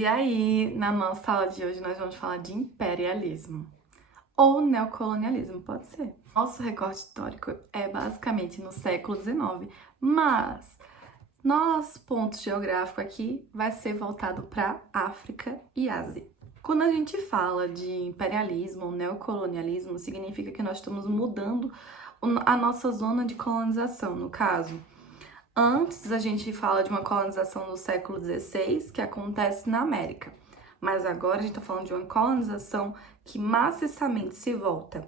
E aí, na nossa aula de hoje, nós vamos falar de imperialismo ou neocolonialismo, pode ser. Nosso recorte histórico é basicamente no século XIX, mas nosso ponto geográfico aqui vai ser voltado para África e Ásia. Quando a gente fala de imperialismo ou neocolonialismo, significa que nós estamos mudando a nossa zona de colonização, no caso. Antes, a gente fala de uma colonização no século XVI, que acontece na América. Mas agora a gente está falando de uma colonização que maciçamente se volta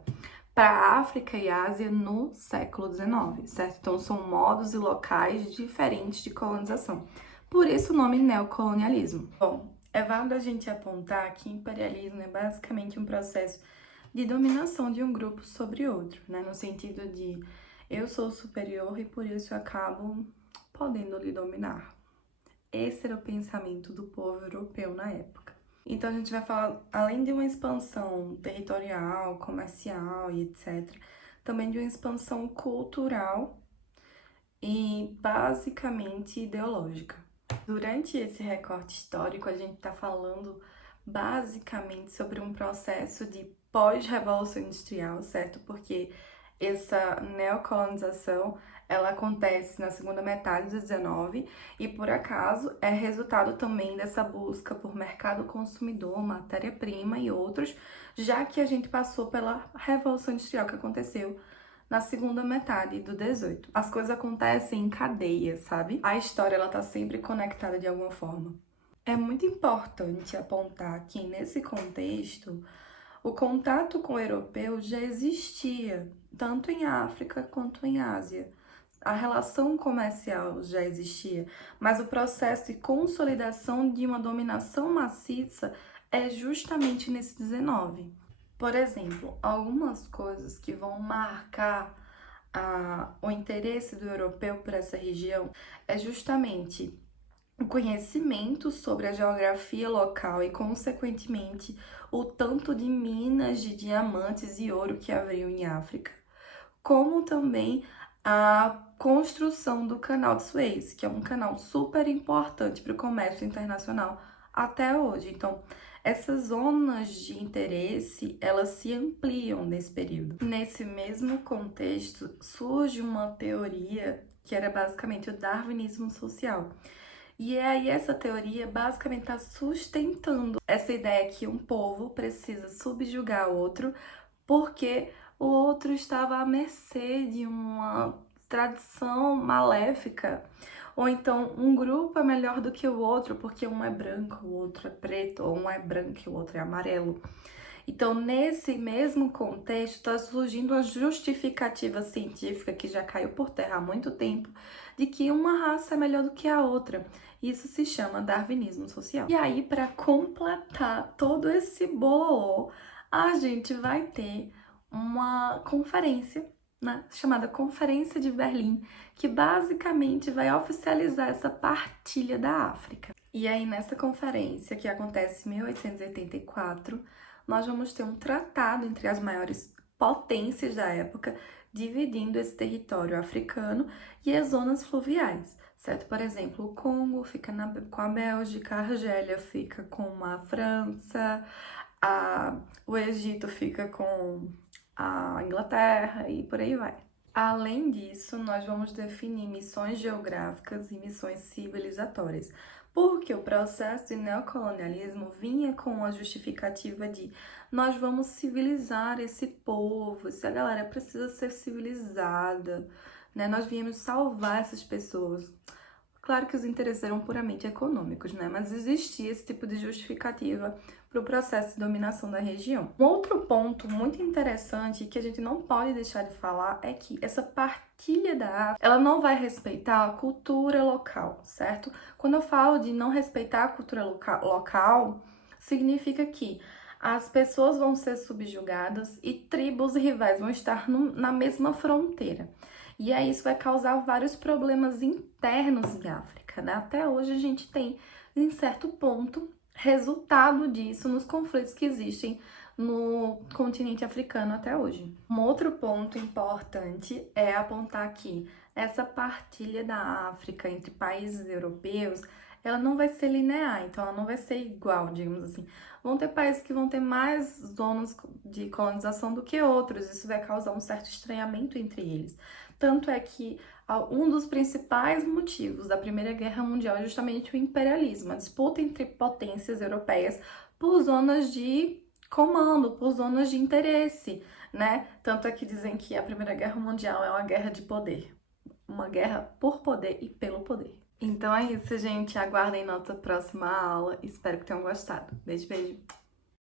para a África e Ásia no século XIX, certo? Então, são modos e locais diferentes de colonização. Por isso o nome neocolonialismo. Bom, é válido a gente apontar que imperialismo é basicamente um processo de dominação de um grupo sobre outro, né? No sentido de eu sou superior e por isso eu acabo podendo lhe dominar. Esse era o pensamento do povo europeu na época. Então a gente vai falar, além de uma expansão territorial, comercial e etc., também de uma expansão cultural e basicamente ideológica. Durante esse recorte histórico, a gente está falando basicamente sobre um processo de pós-revolução industrial, certo? Porque essa neocolonização ela acontece na segunda metade do 19 e por acaso é resultado também dessa busca por mercado consumidor, matéria-prima e outros, já que a gente passou pela revolução industrial que aconteceu na segunda metade do 18. As coisas acontecem em cadeia, sabe? A história ela tá sempre conectada de alguma forma. É muito importante apontar que nesse contexto o contato com o europeu já existia, tanto em África quanto em Ásia. A relação comercial já existia, mas o processo de consolidação de uma dominação maciça é justamente nesse 19. Por exemplo, algumas coisas que vão marcar o interesse do europeu por essa região é justamente o conhecimento sobre a geografia local e, consequentemente, o tanto de minas de diamantes e ouro que haveriam em África, como também a construção do Canal de Suez, que é um canal super importante para o comércio internacional até hoje. Então, essas zonas de interesse, elas se ampliam nesse período. Nesse mesmo contexto, surge uma teoria que era basicamente o darwinismo social. E aí essa teoria basicamente está sustentando essa ideia que um povo precisa subjugar outro porque o outro estava à mercê de uma tradição maléfica. Ou então um grupo é melhor do que o outro porque um é branco, o outro é preto, ou um é branco e o outro é amarelo. Então, nesse mesmo contexto, está surgindo uma justificativa científica que já caiu por terra há muito tempo de que uma raça é melhor do que a outra. Isso se chama darwinismo social. E aí, para completar todo esse bololô, a gente vai ter uma conferência, né, chamada Conferência de Berlim, que basicamente vai oficializar essa partilha da África. E aí, nessa conferência, que acontece em 1884, nós vamos ter um tratado entre as maiores potências da época, dividindo esse território africano e as zonas fluviais, certo? Por exemplo, o Congo fica com a Bélgica, a Argélia fica com a França, o Egito fica com a Inglaterra e por aí vai. Além disso, nós vamos definir missões geográficas e missões civilizatórias, porque o processo de neocolonialismo vinha com a justificativa de nós vamos civilizar esse povo, essa galera precisa ser civilizada, né? Nós viemos salvar essas pessoas. Claro que os interesses eram puramente econômicos, né? Mas existia esse tipo de justificativa para o processo de dominação da região. Um outro ponto muito interessante que a gente não pode deixar de falar é que essa partilha da África, ela não vai respeitar a cultura local, certo? Quando eu falo de não respeitar a cultura local, significa que as pessoas vão ser subjugadas e tribos rivais vão estar na mesma fronteira. E aí isso vai causar vários problemas internos em África, né? Até hoje a gente tem, em certo ponto, resultado disso nos conflitos que existem no continente africano até hoje. Um outro ponto importante é apontar que essa partilha da África entre países europeus, ela não vai ser linear, então ela não vai ser igual, digamos assim. Vão ter países que vão ter mais zonas de colonização do que outros, isso vai causar um certo estranhamento entre eles. Tanto é que um dos principais motivos da Primeira Guerra Mundial é justamente o imperialismo, a disputa entre potências europeias por zonas de comando, por zonas de interesse, né? Tanto é que dizem que a Primeira Guerra Mundial é uma guerra de poder, uma guerra por poder e pelo poder. Então é isso, gente. Aguardem nossa próxima aula. Espero que tenham gostado. Beijo, beijo.